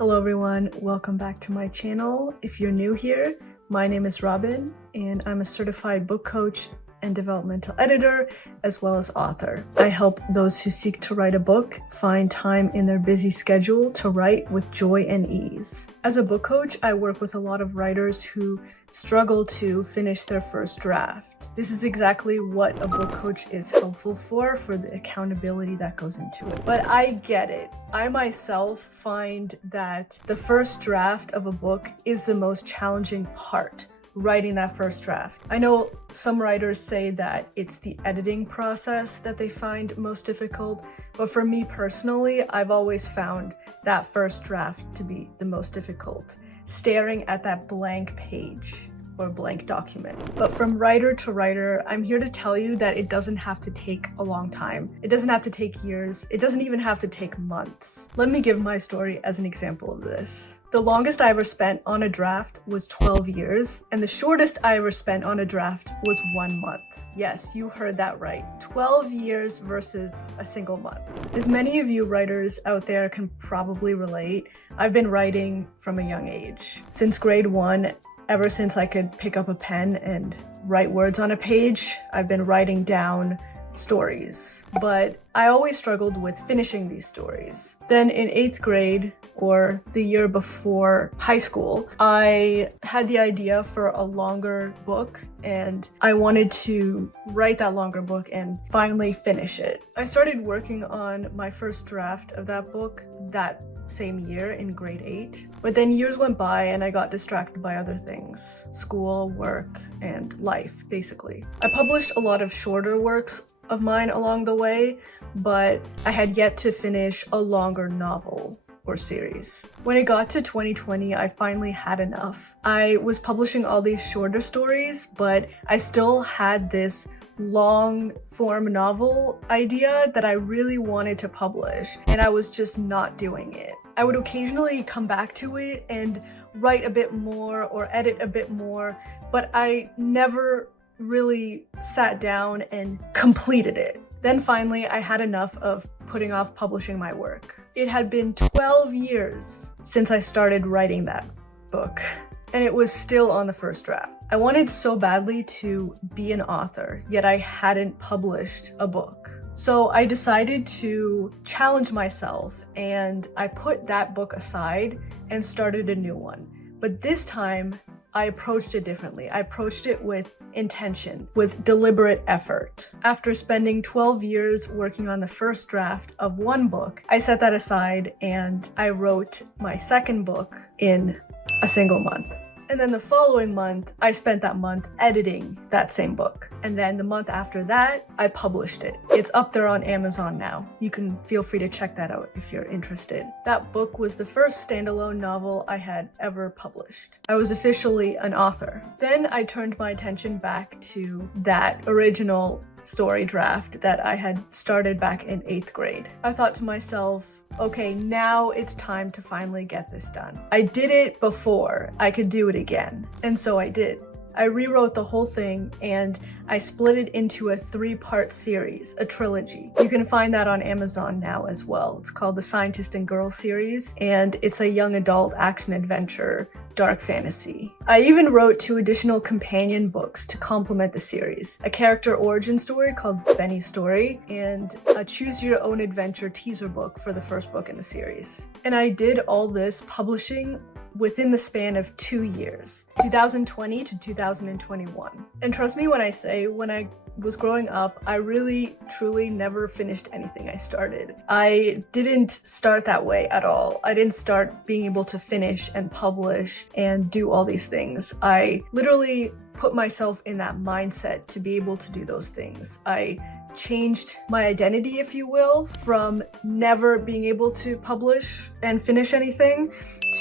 Hello everyone, welcome back to my channel. If you're new here, my name is Robin and I'm a certified book coach and developmental editor as well as author. I help those who seek to write a book find time in their busy schedule to write with joy and ease. As a book coach, I work with a lot of writers who struggle to finish their first draft. This is exactly what a book coach is helpful for the accountability that goes into it. But I get it. I myself find that the first draft of a book is the most challenging part, writing that first draft. I know some writers say that it's the editing process that they find most difficult, but for me personally, I've always found that first draft to be the most difficult. Staring at that blank page or blank document. But from writer to writer, I'm here to tell you that it doesn't have to take a long time. It doesn't have to take years. It doesn't even have to take months. Let me give my story as an example of this. The longest I ever spent on a draft was 12 years, and the shortest I ever spent on a draft was 1 month. Yes, you heard that right. 12 years versus a single month. As many of you writers out there can probably relate, I've been writing from a young age. Since grade 1, ever since I could pick up a pen and write words on a page, I've been writing down stories. But I always struggled with finishing these stories. Then in 8th grade, or the year before high school, I had the idea for a longer book and I wanted to write that longer book and finally finish it. I started working on my first draft of that book that same year in grade 8. But then years went by and I got distracted by other things. School, work, and life, basically. I published a lot of shorter works of mine along the way, but I had yet to finish a longer novel or series. When it got to 2020, I finally had enough. I was publishing all these shorter stories, but I still had this long form novel idea that I really wanted to publish, and I was just not doing it. I would occasionally come back to it and write a bit more or edit a bit more, but I never really sat down and completed it. Then finally, I had enough of putting off publishing my work. It had been 12 years since I started writing that book, and it was still on the first draft. I wanted so badly to be an author, yet I hadn't published a book. So I decided to challenge myself, and I put that book aside and started a new one. But this time, I approached it differently. I approached it with intention, with deliberate effort. After spending 12 years working on the first draft of one book, I set that aside and I wrote my second book in a single month. And then the following month, I spent that month editing that same book. And then the month after that, I published it. It's up there on Amazon now. You can feel free to check that out if you're interested. That book was the first standalone novel I had ever published. I was officially an author. Then I turned my attention back to that original story draft that I had started back in 8th grade. I thought to myself, okay, now it's time to finally get this done. I did it before, I could do it again. And so I did. I rewrote the whole thing and I split it into a 3-part series, a trilogy. You can find that on Amazon now as well. It's called the Scientist and Girl series, and it's a young adult action adventure, dark fantasy. I even wrote 2 additional companion books to complement the series, a character origin story called Benny's Story, and a choose your own adventure teaser book for the first book in the series. And I did all this publishing within the span of 2 years, 2020 to 2021. And trust me when I say, when I was growing up, I really, truly never finished anything I started. I didn't start that way at all. I didn't start being able to finish and publish and do all these things. I literally put myself in that mindset to be able to do those things. I changed my identity, if you will, from never being able to publish and finish anything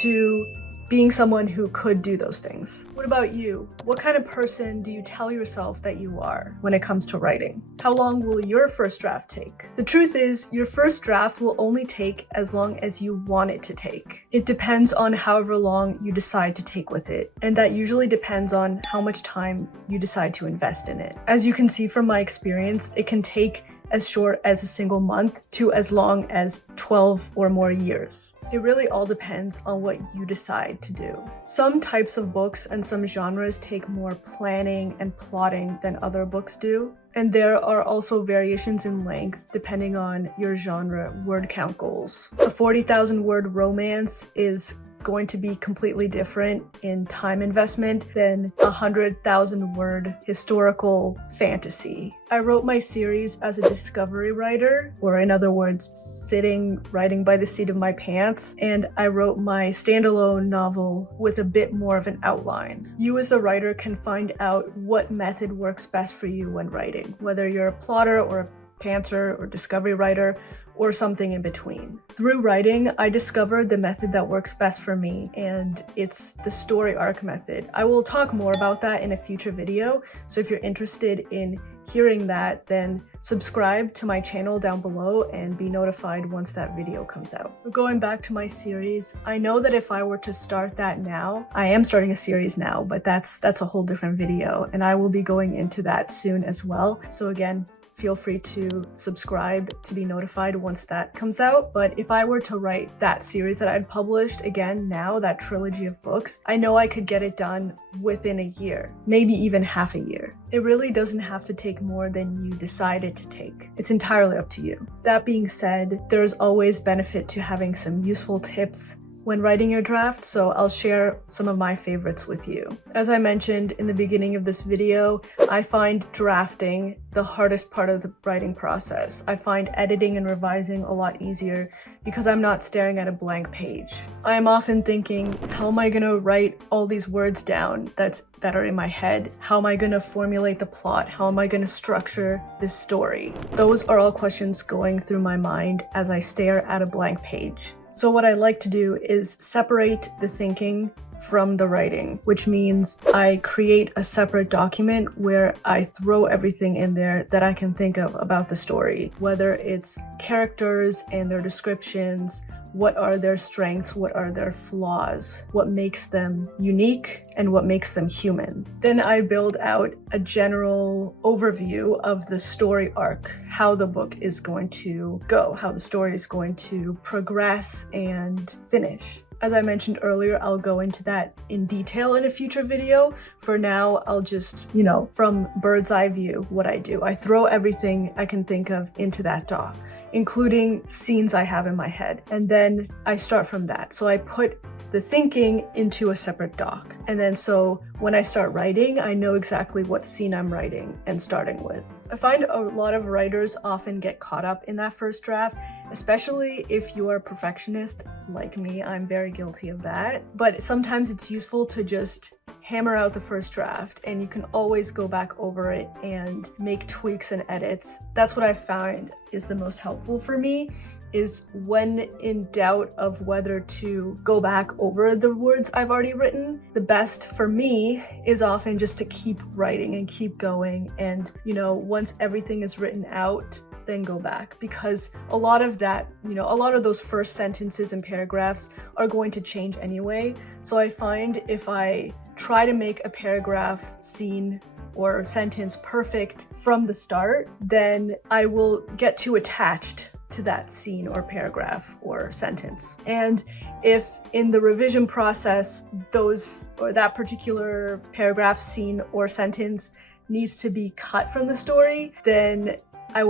to being someone who could do those things. What about you? What kind of person do you tell yourself that you are when it comes to writing? How long will your first draft take? The truth is, your first draft will only take as long as you want it to take. It depends on however long you decide to take with it, and that usually depends on how much time you decide to invest in it. As you can see from my experience, it can take as short as a single month to as long as 12 or more years. It really all depends on what you decide to do. Some types of books and some genres take more planning and plotting than other books do. And there are also variations in length depending on your genre word count goals. A 40,000 word romance is going to be completely different in time investment than a 100,000 word historical fantasy. I wrote my series as a discovery writer, or in other words, sitting writing by the seat of my pants, and I wrote my standalone novel with a bit more of an outline. You as a writer can find out what method works best for you when writing, whether you're a plotter or a pantser or discovery writer, or something in between. Through writing, I discovered the method that works best for me, and it's the story arc method. I will talk more about that in a future video, so if you're interested in hearing that, then subscribe to my channel down below and be notified once that video comes out. Going back to my series, I know that if I were to start that now, I am starting a series now, but that's a whole different video, and I will be going into that soon as well. So again, feel free to subscribe to be notified once that comes out. But if I were to write that series that I'd published again now, that trilogy of books, I know I could get it done within a year, maybe even half a year. It really doesn't have to take more than you decided to take. It's entirely up to you. That being said, there's always benefit to having some useful tips when writing your draft, so I'll share some of my favorites with you. As I mentioned in the beginning of this video, I find drafting the hardest part of the writing process. I find editing and revising a lot easier because I'm not staring at a blank page. I am often thinking, how am I gonna write all these words down that are in my head? How am I gonna formulate the plot? How am I gonna structure this story? Those are all questions going through my mind as I stare at a blank page. So what I like to do is separate the thinking from the writing, which means I create a separate document where I throw everything in there that I can think of about the story, whether it's characters and their descriptions, what are their strengths, what are their flaws, what makes them unique, and what makes them human. Then I build out a general overview of the story arc, how the book is going to go, how the story is going to progress and finish. As I mentioned earlier, I'll go into that in detail in a future video. For now, I'll just, from bird's eye view, what I do. I throw everything I can think of into that doc, including scenes I have in my head. And then I start from that. So I put the thinking into a separate doc. And then so when I start writing, I know exactly what scene I'm writing and starting with. I find a lot of writers often get caught up in that first draft, especially if you are a perfectionist like me. I'm very guilty of that. But sometimes it's useful to just hammer out the first draft, and you can always go back over it and make tweaks and edits. That's what I found is the most helpful for me, is when in doubt of whether to go back over the words I've already written, the best for me is often just to keep writing and keep going. And, once everything is written out, then go back, because a lot of that, a lot of those first sentences and paragraphs are going to change anyway. So I find if I try to make a paragraph, scene, or sentence perfect from the start, then I will get too attached to that scene or paragraph or sentence. And if in the revision process that particular paragraph, scene, or sentence needs to be cut from the story, then it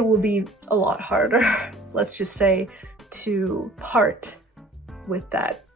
will be a lot harder, let's just say, to part with that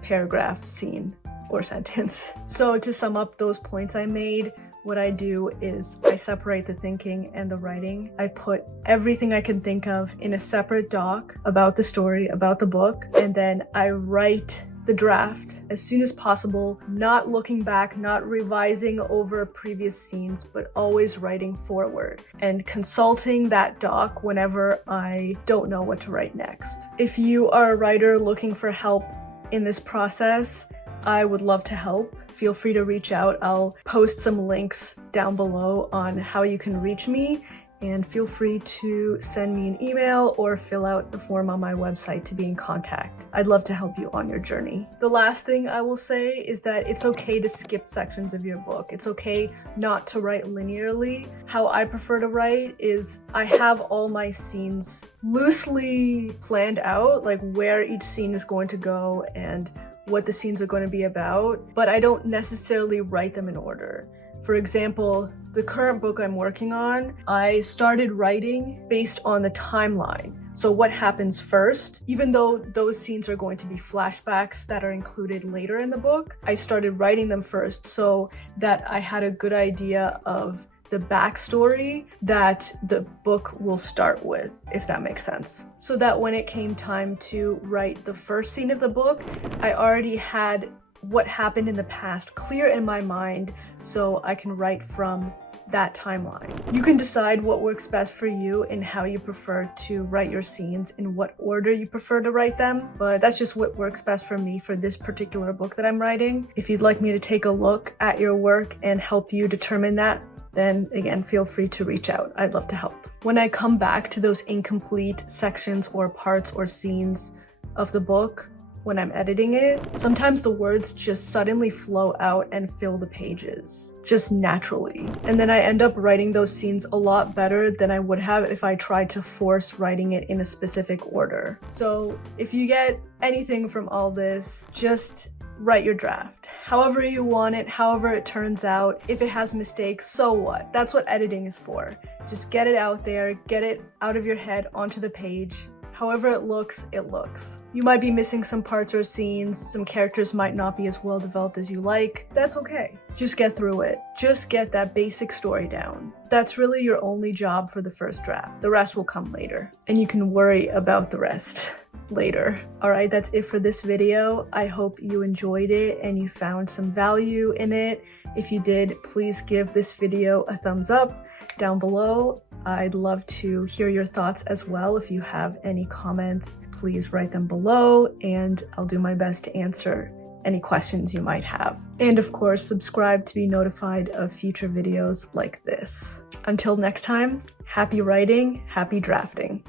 paragraph, scene, or sentence. So to sum up those points I made, what I do is I separate the thinking and the writing. I put everything I can think of in a separate doc about the story, about the book, and then I write the draft as soon as possible, not looking back, not revising over previous scenes, but always writing forward and consulting that doc whenever I don't know what to write next. If you are a writer looking for help in this process, I would love to help. Feel free to reach out. I'll post some links down below on how you can reach me, and feel free to send me an email or fill out the form on my website to be in contact. I'd love to help you on your journey. The last thing I will say is that it's okay to skip sections of your book. It's okay not to write linearly. How I prefer to write is I have all my scenes loosely planned out, like where each scene is going to go and what the scenes are going to be about, but I don't necessarily write them in order. For example, the current book I'm working on, I started writing based on the timeline. So what happens first, even though those scenes are going to be flashbacks that are included later in the book, I started writing them first so that I had a good idea of the backstory that the book will start with, if that makes sense. So that when it came time to write the first scene of the book, I already had what happened in the past clear in my mind, so I can write from that timeline. You can decide what works best for you and how you prefer to write your scenes, in what order you prefer to write them, but that's just what works best for me for this particular book that I'm writing. If you'd like me to take a look at your work and help you determine that, then again, feel free to reach out. I'd love to help. When I come back to those incomplete sections or parts or scenes of the book, when I'm editing it, sometimes the words just suddenly flow out and fill the pages, just naturally. And then I end up writing those scenes a lot better than I would have if I tried to force writing it in a specific order. So if you get anything from all this, just write your draft. However you want it, however it turns out. If it has mistakes, so what? That's what editing is for. Just get it out there, get it out of your head onto the page. However it looks, it looks. You might be missing some parts or scenes, some characters might not be as well developed as you like. That's okay. Just get through it. Just get that basic story down. That's really your only job for the first draft. The rest will come later, and you can worry about the rest later. Alright, that's it for this video. I hope you enjoyed it and you found some value in it. If you did, please give this video a thumbs up down below. I'd love to hear your thoughts as well. If you have any comments, please write them below and I'll do my best to answer any questions you might have. And of course, subscribe to be notified of future videos like this. Until next time, happy writing, happy drafting.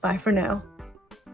Bye for now.